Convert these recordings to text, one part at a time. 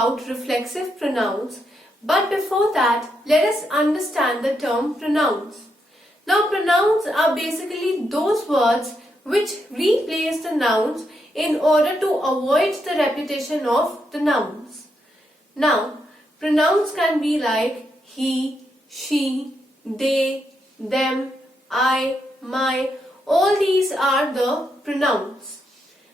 about reflexive pronouns, but before that, let us understand the term pronouns. Now, pronouns are basically those words which replace the nouns in order to avoid the repetition of the nouns. Now, pronouns can be like he, she, they, them, I, my. All these are the pronouns.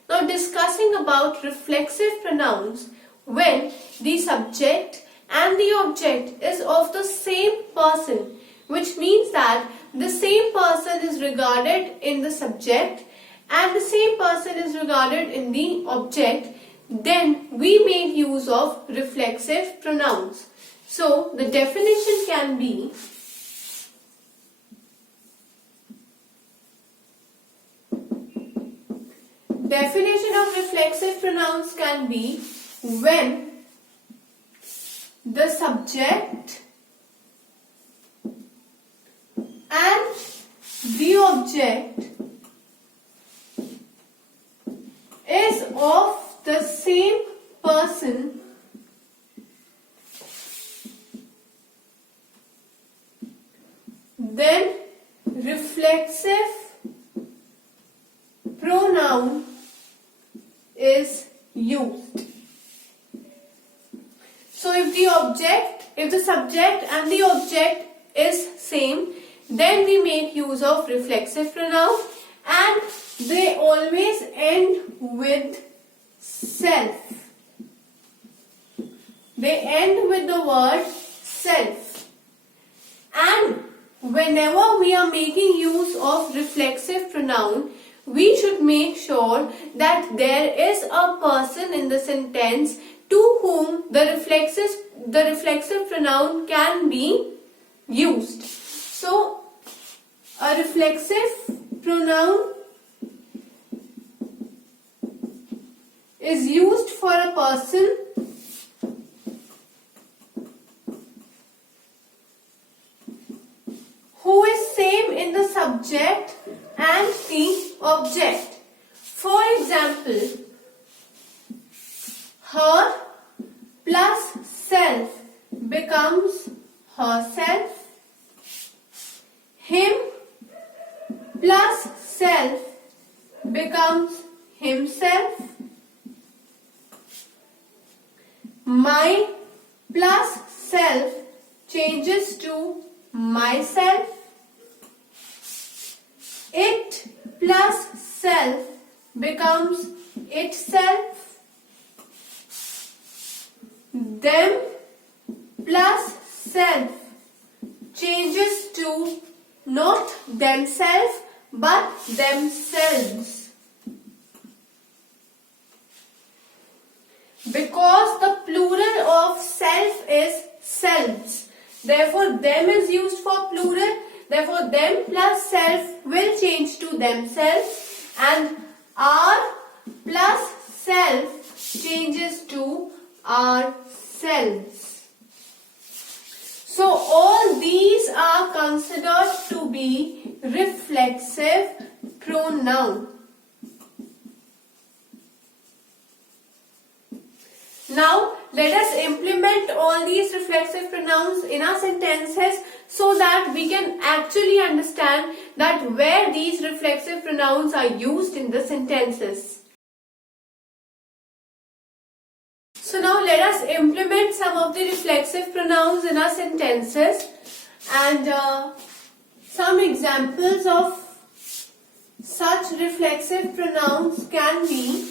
Now, discussing about reflexive pronouns, when the subject and the object is of the same person, which means that the same person is regarded in the subject and the same person is regarded in the object, then we make use of reflexive pronouns. So, the definition can be reflexive pronouns can be when the subject and the object is of the same person then reflexive pronoun is used. So if the subject and the object is same, then we make use of reflexive pronoun, and they always end with self. They end with the word self. And whenever we are making use of reflexive pronoun, we should make sure that there is a person in the sentence to whom the reflexive pronoun can be used. So, a reflexive pronoun is used for a person who is same in the subject and the object. For example, her plus self becomes herself. Him plus self becomes himself. My plus self changes to myself. It plus self becomes itself. Them plus self changes to not themselves but themselves. Because the plural of self is selves, therefore them is used for plural. Therefore, them plus self will change to themselves, and our plus self changes to ourselves. So, all these are considered to be reflexive pronoun. Now, let us implement all these reflexive pronouns in our sentences so that we can actually understand that where these reflexive pronouns are used in the sentences. So now let us implement some of the reflexive pronouns in our sentences, and some examples of such reflexive pronouns can be,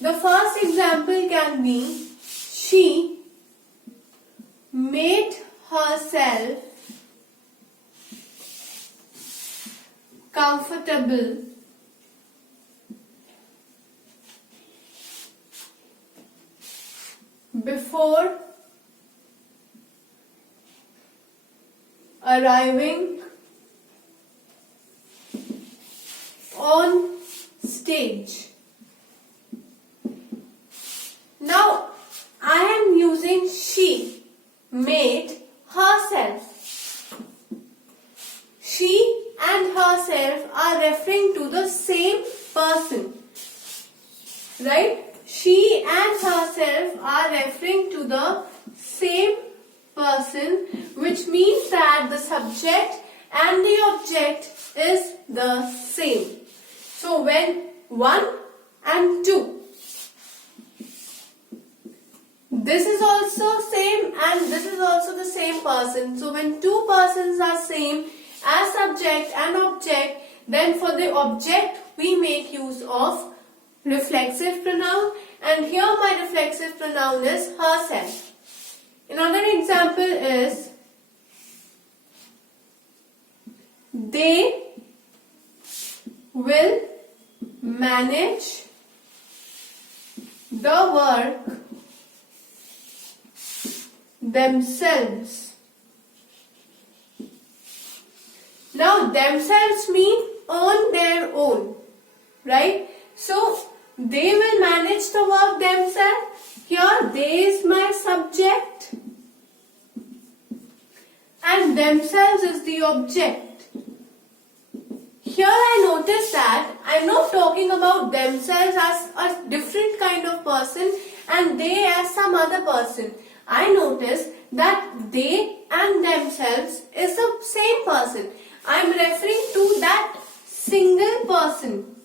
the first example can be, she made herself comfortable before arriving on stage. Now, I am using she made herself. She and herself are referring to the same person, right? she and herself are referring to the same person, which means that the subject and the object is the same. So when 1 and 2, this is also same and this is also the same person. So when two persons are same as subject and object, then for the object we make use of reflexive pronoun, and here my reflexive pronoun is herself. Another example is they will manage the work themselves. Now themselves mean on their own, right? So they will manage the work themselves. Here they is my subject and themselves is the object. Here I notice that I am not talking about themselves as a different kind of person and they as some other person. I notice that they and themselves is the same person. I am referring to that single person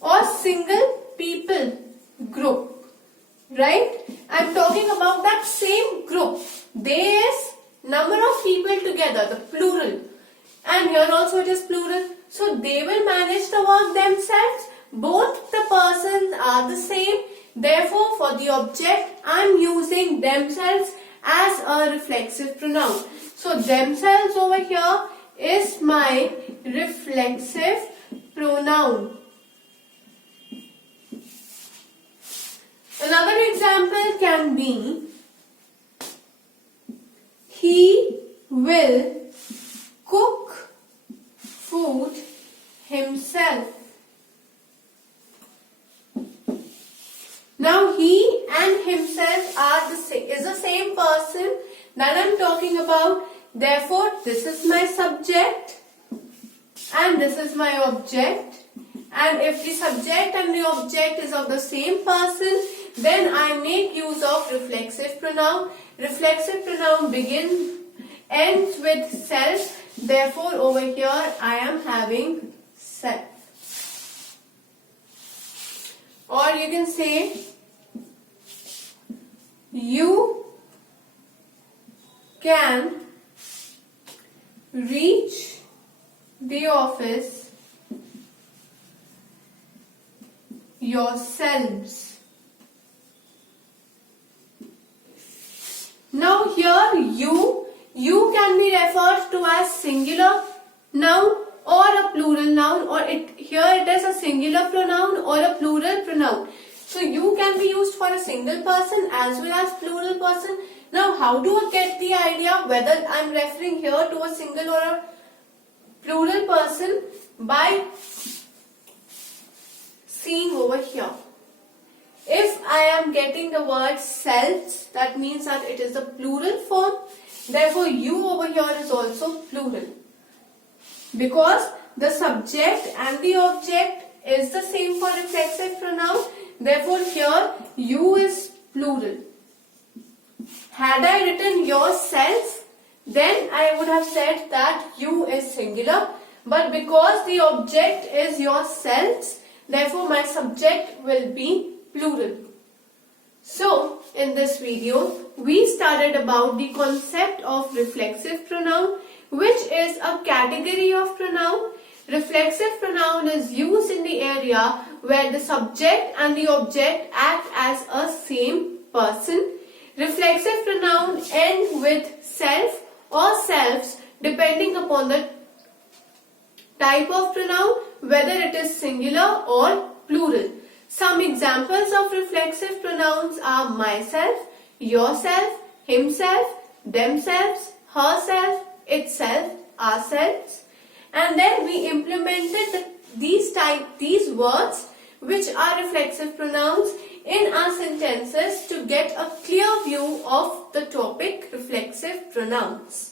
or single people group, right? I am talking about that same group. They is number of people together, the plural, and here also it is plural. So they will manage the work themselves. Both the persons are the same. Therefore, for the object, I am using themselves as a reflexive pronoun. So themselves over here is my reflexive pronoun. Another example can be he will cook food himself. Now he and himself are is the same person that I am talking about. Therefore, this is my subject and this is my object. And if the subject and the object is of the same person, then I make use of reflexive pronoun. Reflexive pronoun ends with self. Therefore, over here I am having self. Or you can say, you can reach the office yourselves. Now here you can be referred to as singular noun or a plural noun, or here it is a singular pronoun or a plural pronoun. So you can be used for a single person as well as plural person. Now how do I get the idea whether I am referring here to a single or a plural person? By seeing over here. If I am getting the word selves, that means that it is the plural form. Therefore, you over here is also plural. Because the subject and the object is the same for reflexive pronoun. Therefore, here you is plural. Had I written yourself, then I would have said that you is singular. But because the object is yourselves, therefore my subject will be plural. So, in this video, we studied about the concept of reflexive pronoun, which is a category of pronoun. Reflexive pronoun is used in the area where the subject and the object act as a same person. Reflexive pronoun end with self or selves depending upon the type of pronoun, whether it is singular or plural. Some examples of reflexive pronouns are myself, yourself, himself, themselves, herself, itself, ourselves. And then we implemented these words which are reflexive pronouns in our sentences to get a clear view of the topic reflexive pronouns.